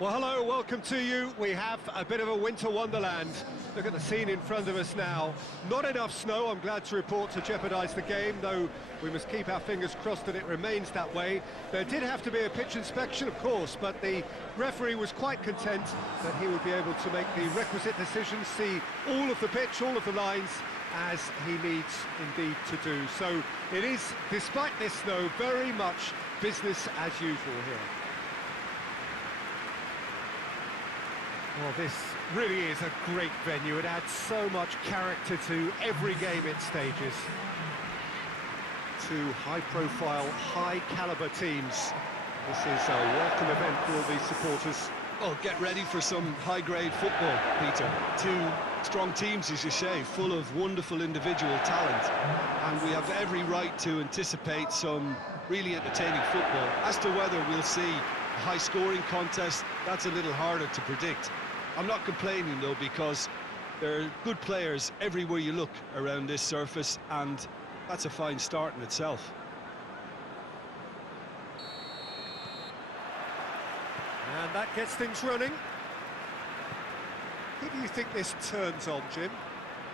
Well, hello, welcome to you. We have a bit of a winter wonderland. Look at the scene in front of us now. Not enough snow, I'm glad to report, to jeopardise the game, though we must keep our fingers crossed that it remains that way. There did have to be a pitch inspection, of course, but the referee was quite content that he would be able to make the requisite decisions, see all of the pitch, all of the lines, as he needs indeed to do. So it is, despite this snow, very much business as usual here. Well, this really is a great venue. It adds so much character to every game it stages. Two high-profile, high-caliber teams. This is a welcome event for all these supporters. Well, get ready for some high-grade football, Peter. Two strong teams, as you say, full of wonderful individual talent. And we have every right to anticipate some really entertaining football. As to whether we'll see a high-scoring contest, that's a little harder to predict. I'm not complaining, though, because there are good players everywhere you look around this surface, and that's a fine start in itself. And that gets things running. Who do you think this turns on, Jim?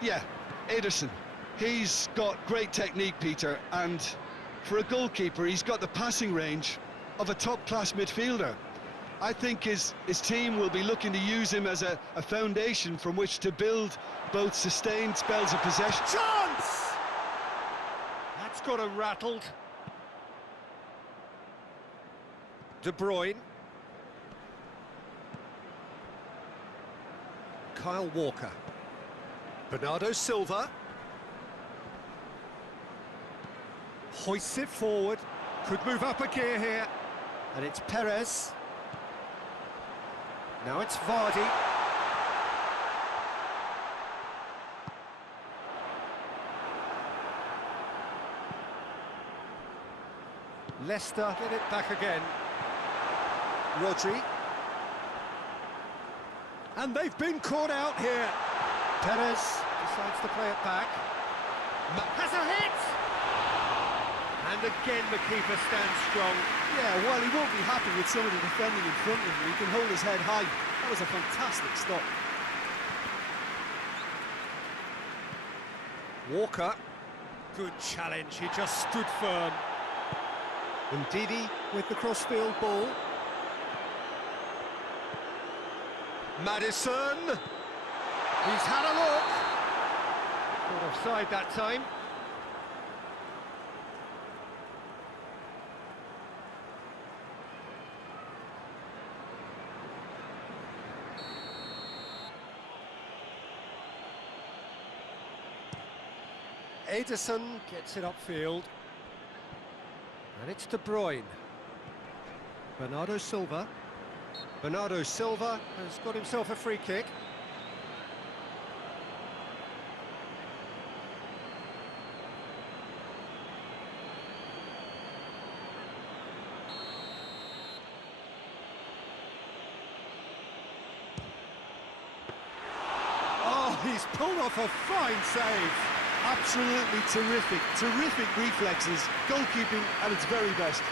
Yeah, Ederson. He's got great technique, Peter, and for a goalkeeper, he's got the passing range of a top-class midfielder. I think his team will be looking to use him as a foundation from which to build both sustained spells of possession. Chance! That's got him rattled. De Bruyne. Kyle Walker. Bernardo Silva. Hoists it forward. Could move up a gear here. And it's Perez. Now it's Vardy. Leicester get it back again. Rodri. And they've been caught out here. Perez decides to play it back. Has a hit! And again the keeper stands strong. Yeah, well, he won't be happy with some of the defending in front of him. He can hold his head high. That was a fantastic stop. Walker. Good challenge, he just stood firm. W.NDIDI with the crossfield ball. Maddison. He's had a look. Not offside that time. Ederson gets it upfield. And it's De Bruyne. Bernardo Silva. Bernardo Silva has got himself a free kick. Oh, he's pulled off a fine save. Absolutely terrific reflexes, goalkeeping at its very best.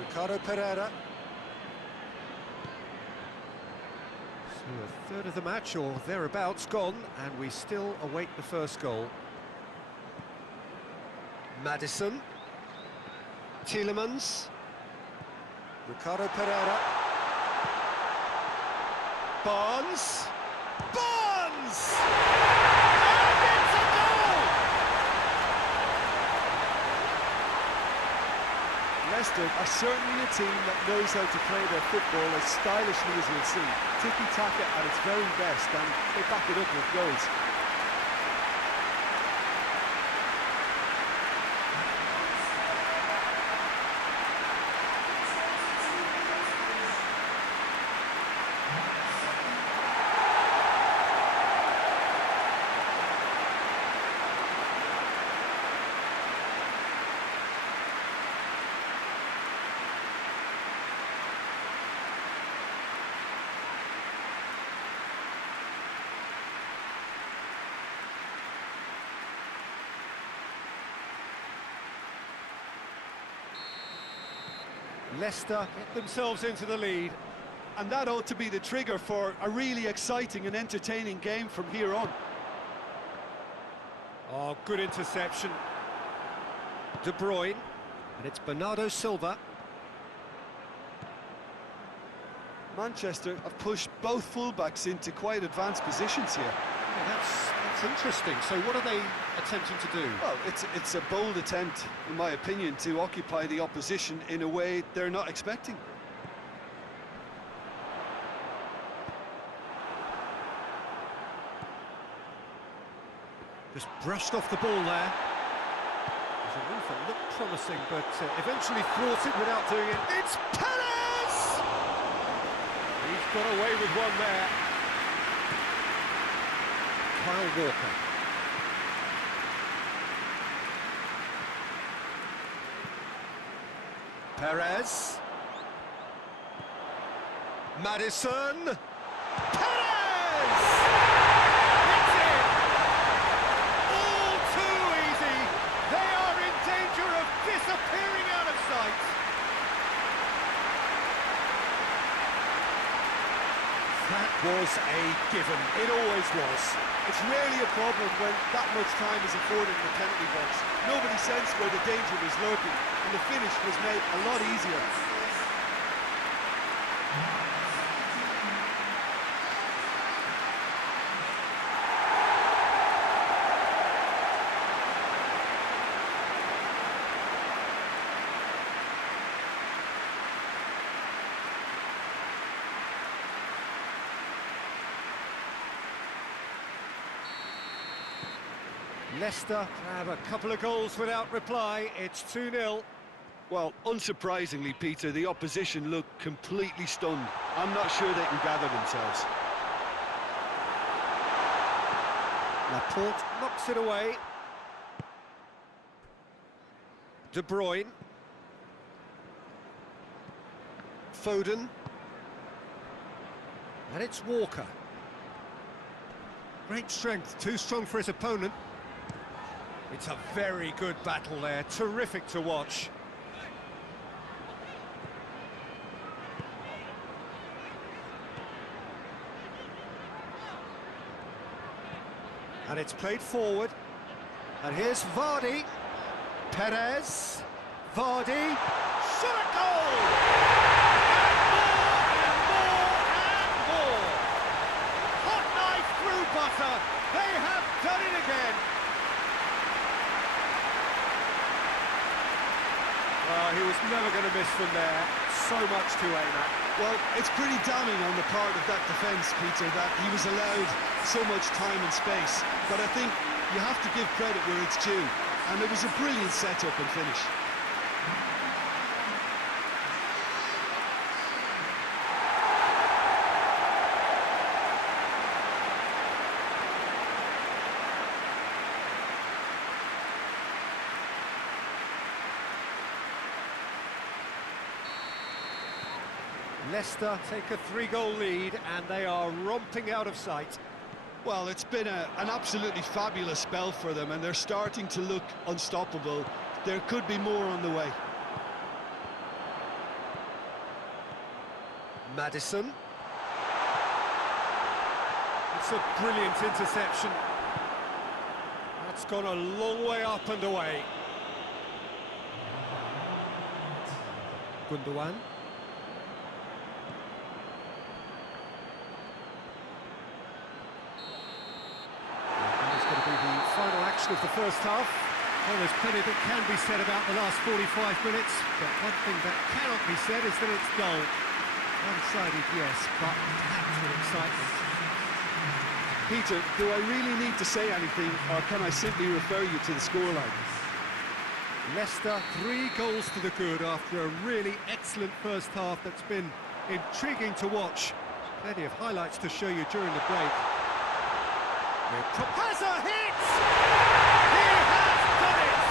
Ricardo Pereira. So a third of the match, or thereabouts, gone, and we still await the first goal. Maddison. T.WARDS. Ricardo Pereira. Barnes! Barnes! And it's a goal! Leicester are certainly a team that knows how to play their football as stylishly as we'll see. Tiki-taka at its very best, and they back it up with goals. Leicester get themselves into the lead. And that ought to be the trigger for a really exciting and entertaining game from here on. Oh, good interception. De Bruyne, and it's Bernardo Silva. Manchester have pushed both fullbacks into quite advanced positions here. Yeah, that's interesting. So what are they attempting to do? Well, it's a bold attempt, in my opinion, to occupy the opposition in a way they're not expecting. Just brushed off the ball there. There's a roof that looked promising, but eventually thwarted without doing it. It's Perez! He's got away with one there. Kyle Walker. Perez. Maddison. Perez! It's in! All too easy. They are in danger of disappearing out of sight. That was a given. It always was. It's rarely a problem when that much time is afforded in the penalty box. Nobody sensed where the danger was lurking, and the finish was made a lot easier. Leicester have a couple of goals without reply. It's 2-0. Well, unsurprisingly, Peter, the opposition look completely stunned. I'm not sure they can gather themselves. Laporte knocks it away. De Bruyne. Foden. And it's Walker. Great strength, too strong for his opponent. It's a very good battle there, terrific to watch. And it's played forward. And here's Vardy. Perez. Vardy. Shot a goal! And more! Hot knife through butter. They have done it again. Oh, he was never going to miss from there. So much to aim at. Well, it's pretty damning on the part of that defence, Peter, that he was allowed so much time and space. But I think you have to give credit where it's due. And it was a brilliant set-up and finish. Leicester take a 3-goal lead and they are romping out of sight. Well, it's been an absolutely fabulous spell for them and they're starting to look unstoppable. There could be more on the way. Maddison. It's a brilliant interception. That's gone a long way up and away. Gundogan. Final action of the first half. Well, there's plenty that can be said about the last 45 minutes, but one thing that cannot be said is that it's dull. One-sided, yes, but packed with excitement. Peter, do I really need to say anything, or can I simply refer you to the scoreline? Leicester, 3 goals to the good after a really excellent first half that's been intriguing to watch. Plenty of highlights to show you during the break. Has a hit! He has done it!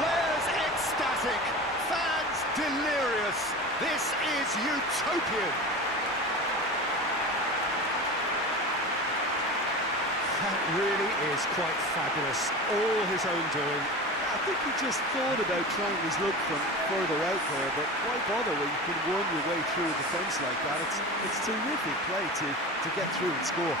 Players ecstatic, fans delirious. This is utopian. That really is quite fabulous. All his own doing. I think he just thought about trying his luck from further out there, but why bother when you can worm your way through a defence like that? It's terrific play to get through and score.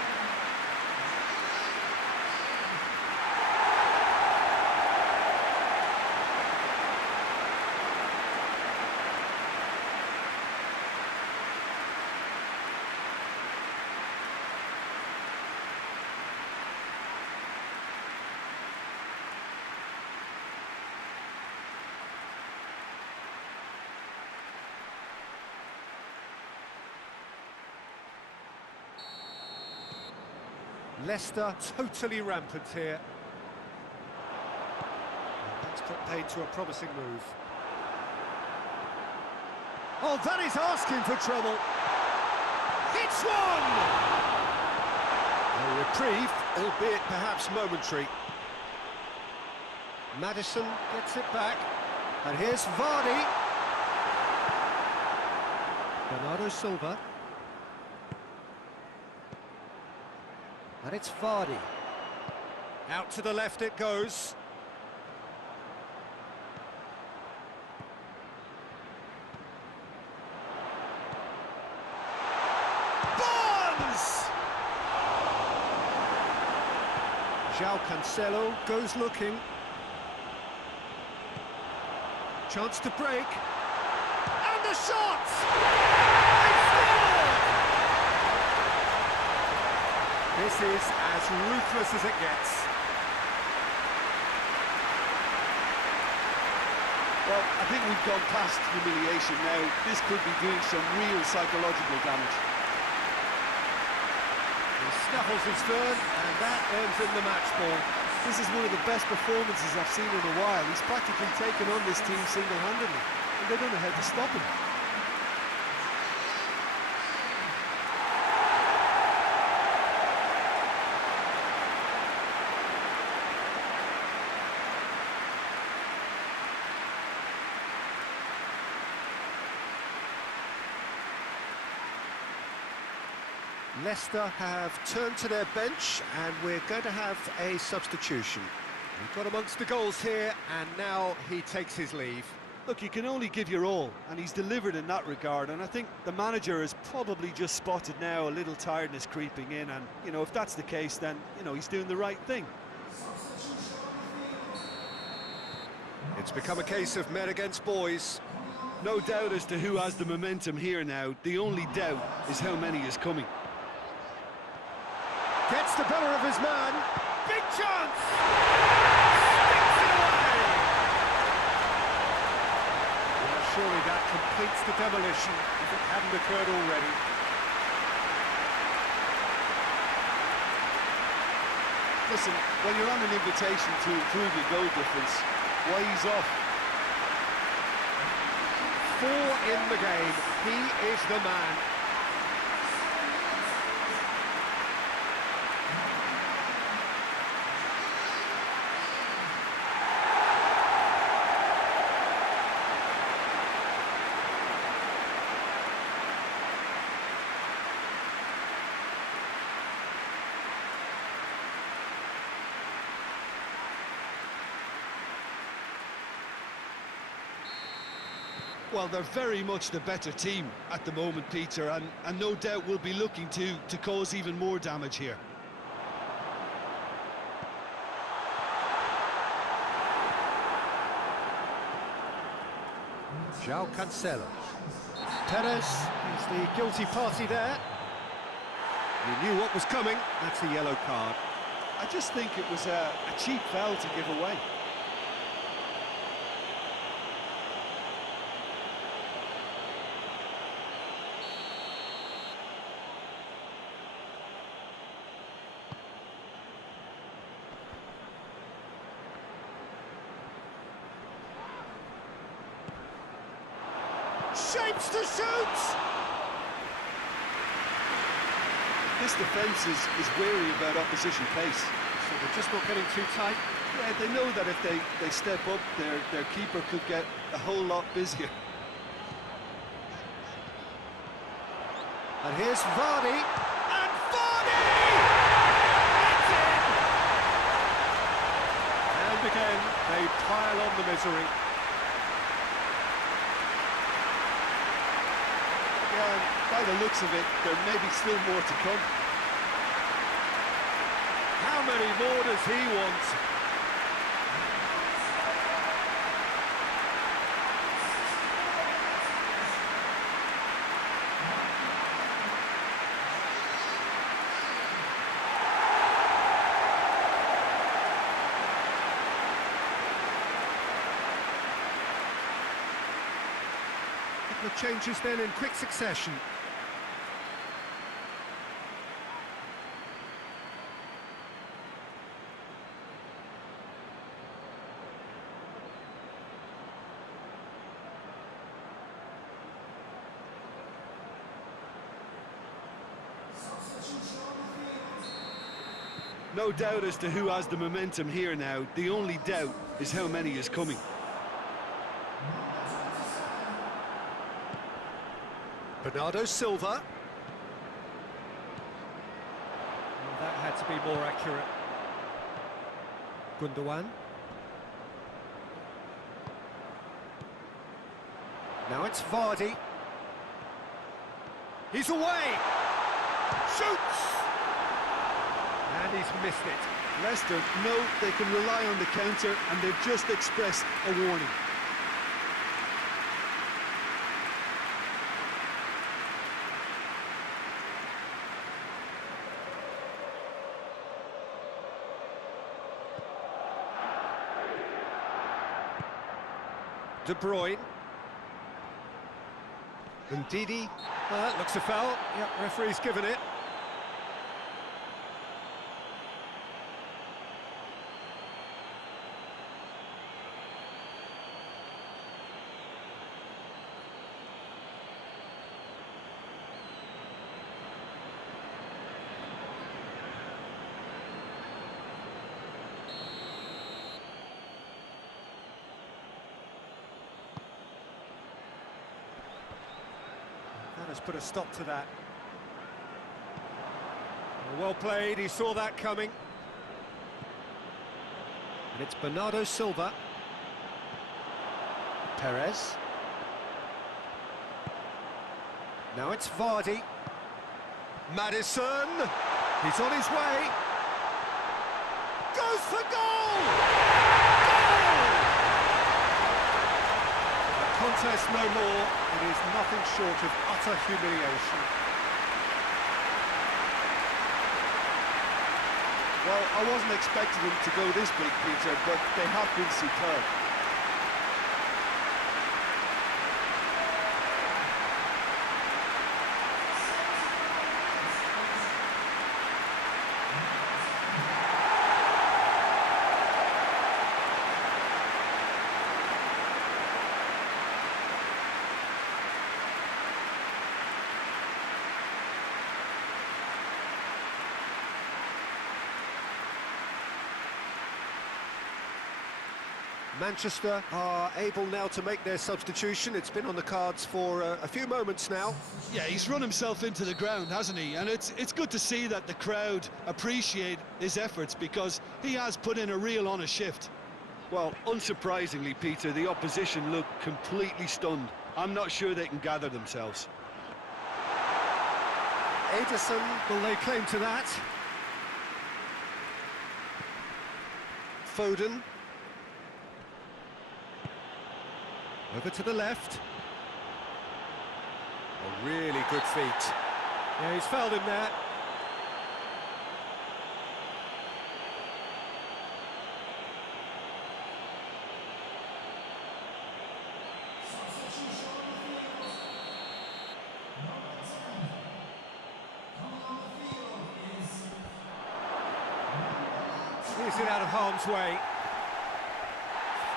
Leicester totally rampant here. And that's put paid to a promising move. Oh, that is asking for trouble. It's one! A reprieve, albeit perhaps momentary. Maddison gets it back. And here's Vardy. Bernardo Silva. And it's Vardy. Out to the left it goes. Barnes! João Cancelo goes looking. Chance to break. And the shot! This is as ruthless as it gets. Well, I think we've gone past humiliation now. This could be doing some real psychological damage. He snuffles his turn, and that earns him the match ball. This is one of the best performances I've seen in a while. He's practically taken on this team single-handedly, and they don't know how to stop him. Leicester have turned to their bench, and we're going to have a substitution. We've got amongst the goals here, and now he takes his leave. Look, you can only give your all, and he's delivered in that regard, and I think the manager has probably just spotted now a little tiredness creeping in, and, you know, if that's the case, then, you know, he's doing the right thing. It's become a case of men against boys. No doubt as to who has the momentum here now. The only doubt is how many is coming. Gets the better of his man. Big chance! Sticks it away! Well, surely that completes the demolition if it hadn't occurred already. Listen, when you're on an invitation to improve your goal difference, why ease off? 4 in the game. He is the man. Well, they're very much the better team at the moment, Peter, and no doubt will be looking to cause even more damage here. João Cancelo. Perez is the guilty party there. He knew what was coming. That's a yellow card. I just think it was a cheap foul to give away. Shapes to shoot! This defence is wary about opposition pace. So they're just not getting too tight. Yeah, they know that if they step up, their keeper could get a whole lot busier. And here's Vardy. And Vardy! It's in! And again, they pile misery. Yeah, and by the looks of it, there may be still more to come. How many more does he want? The changes then in quick succession. No doubt as to who has the momentum here now. The only doubt is how many is coming. Bernardo Silva. Well, that had to be more accurate. Gundogan. Now it's Vardy. He's away! Shoots! And he's missed it. Leicester know they can rely on the counter, and they've just expressed a warning. De Bruyne. Ndidi. That looks a foul. Yep, referee's given it. That has put a stop to that. Well played, he saw that coming. And it's Bernardo Silva. Perez. Now it's Vardy. Maddison. He's on his way. Goes for goal! Goal! The contest no more. It is nothing short of utter humiliation. Well, I wasn't expecting them to go this big, Peter, but they have been superb. Manchester are able now to make their substitution. It's been on the cards for a few moments now. Yeah, he's run himself into the ground, hasn't he? And it's good to see that the crowd appreciate his efforts, because he has put in a real honest shift. Well, unsurprisingly, Peter, the opposition look completely stunned. I'm not sure they can gather themselves. Ederson will lay claim to that. Foden. Over to the left. A really good feat. Yeah, he's fouled him there. He's it out of harm's way.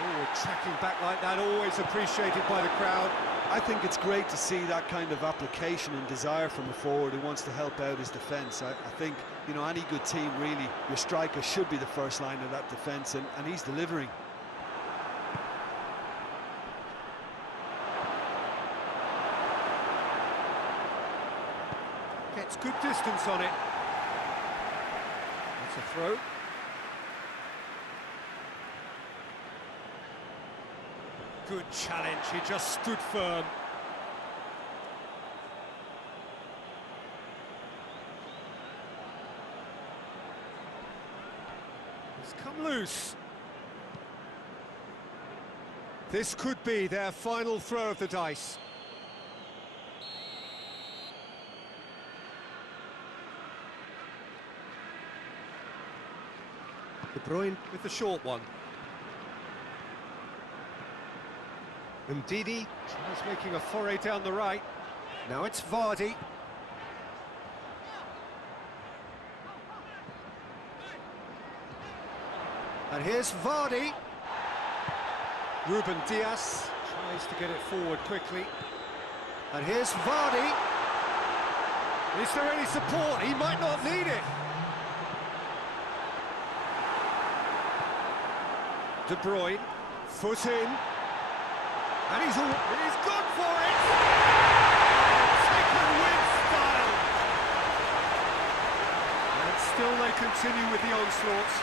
Forward tracking back like that, always appreciated by the crowd. I think it's great to see that kind of application and desire from a forward who wants to help out his defence. I think, you know, any good team, really, your striker should be the first line of that defence, and he's delivering. Gets good distance on it. That's a throw. Good challenge, he just stood firm. It's come loose. This could be their final throw of the dice. De Bruyne with the short one. Ndidi tries making a foray down the right. Now it's Vardy. And here's Vardy. Ruben Dias tries to get it forward quickly. And here's Vardy. Is there any support? He might not need it. De Bruyne, foot in. And he's gone for it! Taken with style! And still they continue with the onslaught.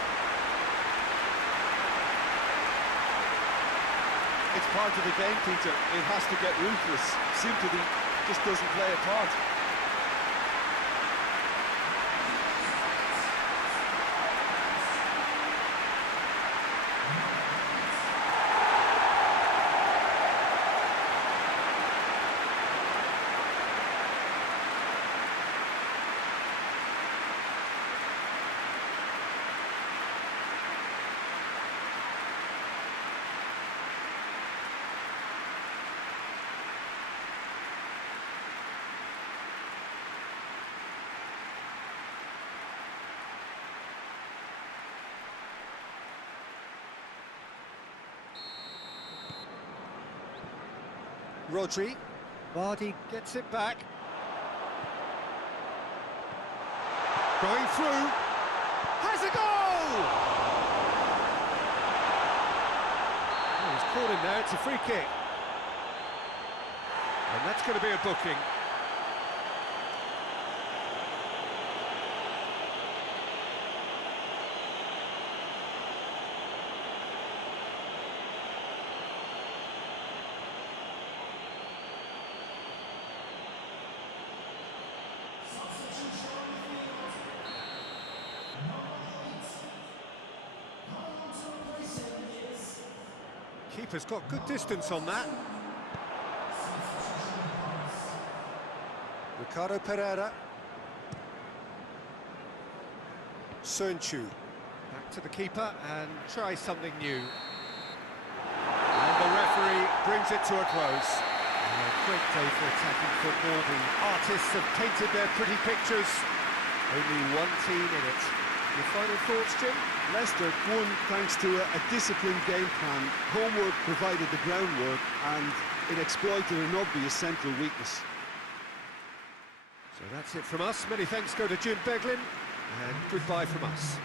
It's part of the game, Peter. It has to get ruthless. Sympathy just doesn't play a part. Rodri, Vardy gets it back. Going through, has a goal! Oh, he's caught him there, it's a free kick. And that's going to be a booking. Keeper's got good distance on that. Ricardo Pereira. C.SOYUNCU. Back to the keeper and try something new. And the referee brings it to a close. A great day for attacking football. The artists have painted their pretty pictures. Only one team in it. Your final thoughts, Jim? Leicester won thanks to a disciplined game plan. Homework provided the groundwork and it exploited an obvious central weakness. So that's it from us. Many thanks go to Jim Beglin and goodbye from us.